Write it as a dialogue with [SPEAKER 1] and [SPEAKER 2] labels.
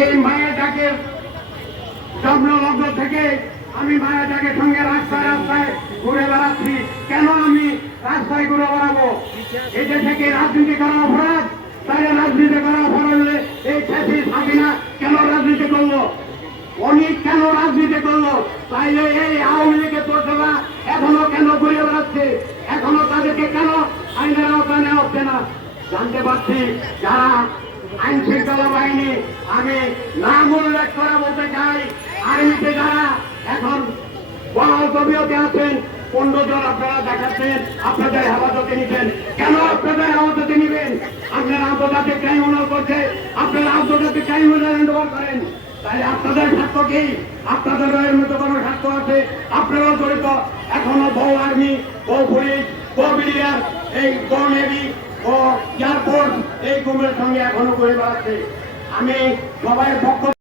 [SPEAKER 1] এই মায়ের ডাকের থেকে আমি ডাকের সঙ্গে রাস্তায় রাস্তায় ঘুরে বেড়াচ্ছি। কেন আমি রাস্তায় ঘুরে বেড়াবো? এই দেশে কি রাজনীতি করা অপরাধ, তাহলে রাজনীতি করা অপরাধ এই শেষে স্বাধীনা কেন রাজনীতি করল? অনেক কেন রাজনীতি করল? তাইলে এই আওয়ামী লীগের দোষরা এখনও কেন ঘুরে বেড়াচ্ছে? এখনও তাদেরকে কেন আইনের আওতায় নেওয়া হচ্ছে না? জানতে পারছি যারা আইন শৃঙ্খলা বাহিনী আমি নাম উল্লেখ করে বলতে চাই, আর্মিতে যারা এখন বহাল তবিয়তে আছেন আপনারা দেখাচ্ছেন, আপনাদের হেফাজতে কেন আপনাদের হেফাজতে নিবেন? আপনারা আন্তর্জাতিক করছে, আপনারা আন্তর্জাতিক করেন। তাই আপনাদের স্বার্থ কি? আপনাদের মতো কোনো স্বার্থ আছে? আপনারাও জড়িত। এখনও বউ আর্মি বউ পুলিশ বউ বিলিয়ার এই বউ নেভি গুমের সঙ্গে এখনও করে বেড়াচ্ছে আমি সবাই পক্ষ